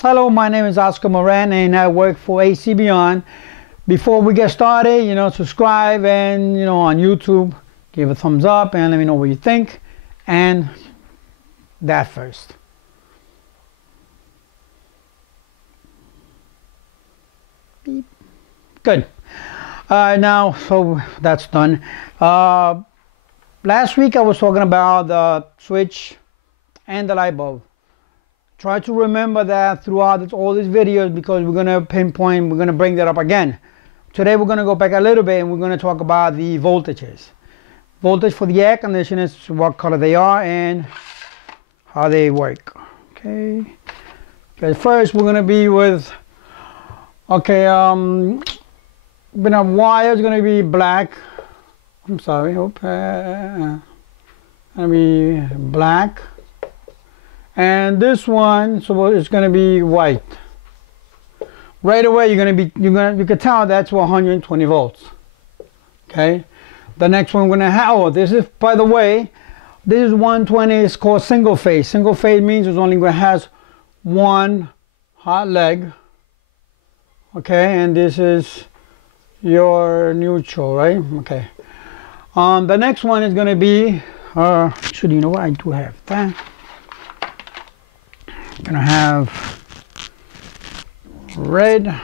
Hello, my name is Oscar Moran and I work for Acbeyond. Before we get started, subscribe and, on YouTube, give a thumbs up and let me know what you think. And that first. Beep. Good. Now, so that's done. Last week I was talking about the switch and the light bulb. Try to remember that throughout all these videos because we're going to pinpoint, we're going to bring that up again. Today we're going to go back a little bit and we're going to talk about the voltages. Voltage for the air conditioners, what color they are and how they work. Okay. First we're going to be with, wire is going to be black. I'm sorry, going to be black. And this one, so it's going to be white. Right away, you can tell that's 120 volts. Okay. The next one we're going to have, this is, by the way, this is 120. It's called single phase. Single phase means it's only going to has one hot leg. Okay, and this is your neutral, right? Okay. The next one is going to be, actually, you know what? I do have that. I'm gonna have red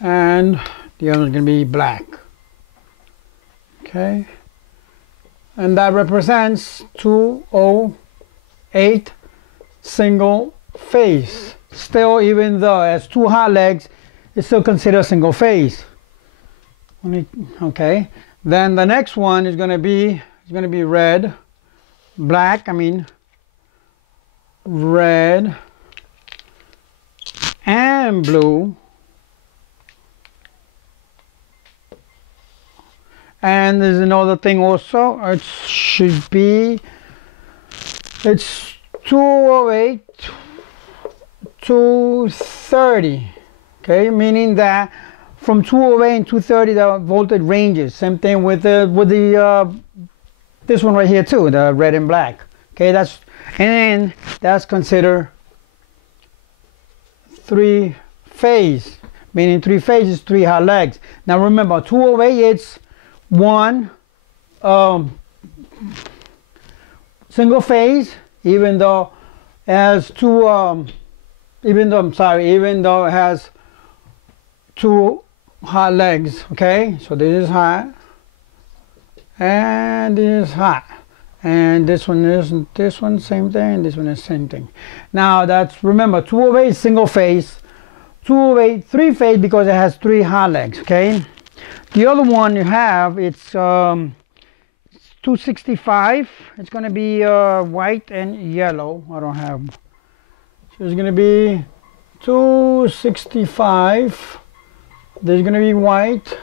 and the other is gonna be black. Okay, and that represents 208 single phase. Still, even though it has two hot legs, it's still considered single phase. Okay, then the next one is gonna be red. Black, red and blue, and there's another thing also. It should be, it's 208, 230. Okay, meaning that from 208 and 230 the voltage ranges. Same thing with the this one right here too, the red and black. Okay, that's considered three phase, meaning three phases, three hot legs. Now remember, 208 it's one single phase, even though it has two even though it has two hot legs. Okay, so this is hot and this is hot, and this one isn't, this one same thing, this one is same thing. Now that's, remember, 208 is single phase, 208 three phase because it has three hot legs. Okay, the other one you have, it's 265. It's going to be white and yellow. I don't have, so it's going to be 265. There's going to be white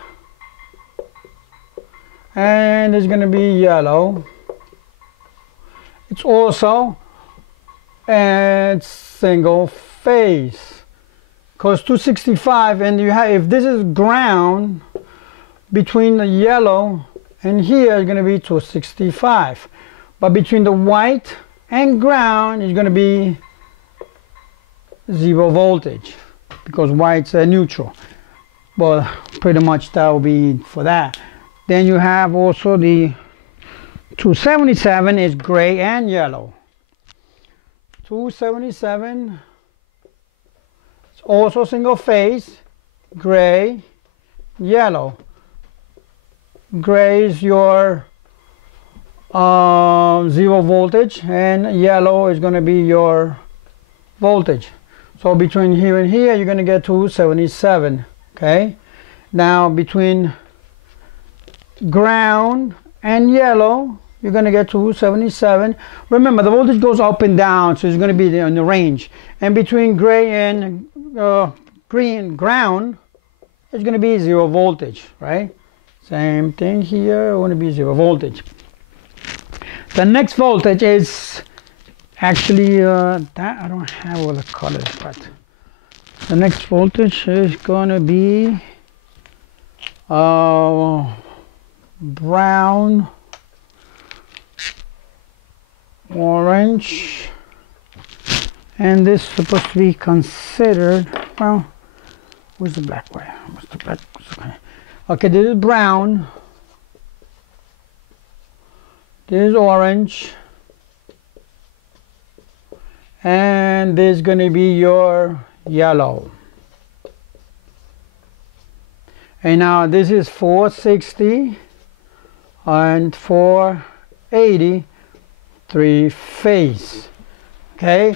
and it's going to be yellow. It's also single phase because 265, and you have, if this is ground, between the yellow and here is going to be 265, but between the white and ground is going to be 0 voltage because white's neutral. Well, pretty much that will be for that. Then you have also the 277 is gray and yellow. 277 it's also single phase, gray, yellow. Gray is your 0 voltage and yellow is going to be your voltage. So between here and here you're going to get 277. Okay, now between ground and yellow you're going to get 277. Remember, the voltage goes up and down, so it's going to be in the range. And between gray and green ground it's going to be 0 voltage, right? Same thing here, going to be 0 voltage. The next voltage is actually that I don't have all the colors, but the next voltage is going to be brown, orange, And this is supposed to be considered, well, where's the black wire? What's the black? Okay, this is brown. This is orange. And this is going to be your yellow. And now this is 460 and 480 three-phase. Okay,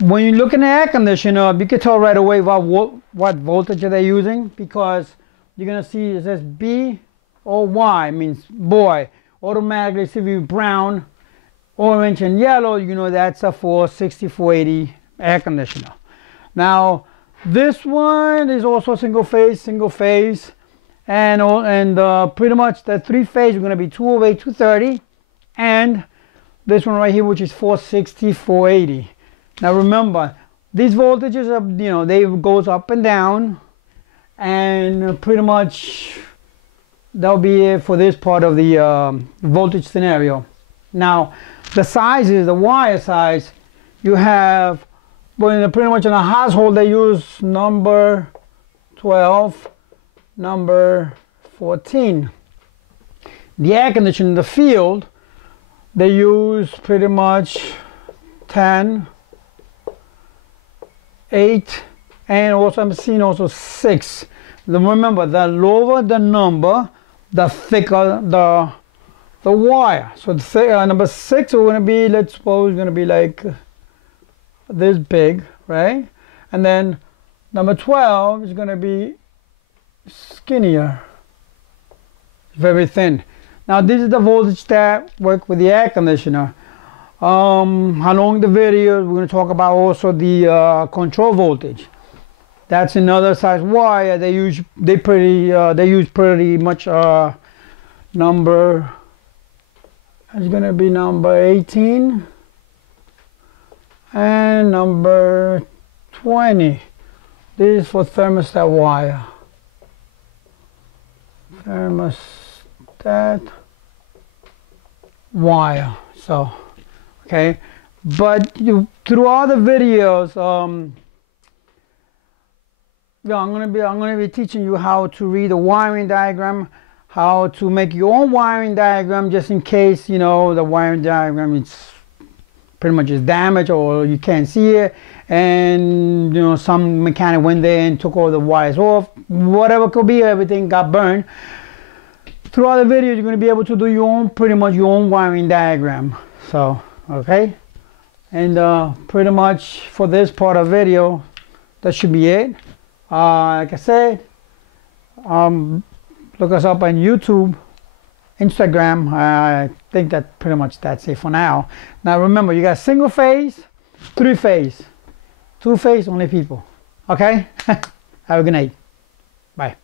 when you look in the air conditioner, you can tell right away what voltage they're using, because you're gonna see it says B or Y, means boy. Automatically, if you brown, orange, and yellow, you know that's a 460, 480 air conditioner. Now this one is also single phase, and pretty much the three-phase are gonna be 208, 230, and this one right here, which is 460, 480. Now remember, these voltages are, you know, they goes up and down, and pretty much that'll be it for this part of the voltage scenario. Now the sizes, the wire size, you have, well, pretty much in a household they use number 12, number 14. The air conditioner in the field, they use pretty much 10, 8, and also I'm seeing also 6. Remember, the lower the number, the thicker the wire. So number 6 is going to be, let's suppose, going to be like this big, right? And then number 12 is going to be skinnier, very thin. Now this is the voltage that work with the air conditioner. Along the video, we're going to talk about also the control voltage. That's another size wire. They use pretty much number. It's going to be number 18 and number 20. This is for thermostat wire. Thermostat wire. So okay, but through all the videos, yeah, I'm gonna be teaching you how to read a wiring diagram, how to make your own wiring diagram, just in case, you know, the wiring diagram it's pretty much is damaged or you can't see it, and you know, some mechanic went there and took all the wires off, whatever could be, everything got burned. Through all the videos, you're going to be able to do your own, pretty much your own wiring diagram. So okay, and pretty much for this part of video, that should be it. Like I said, look us up on YouTube, Instagram. I think that pretty much that's it for now. Now remember, you got single phase, three phase, two phase, only people. Okay. Have a good night. Bye.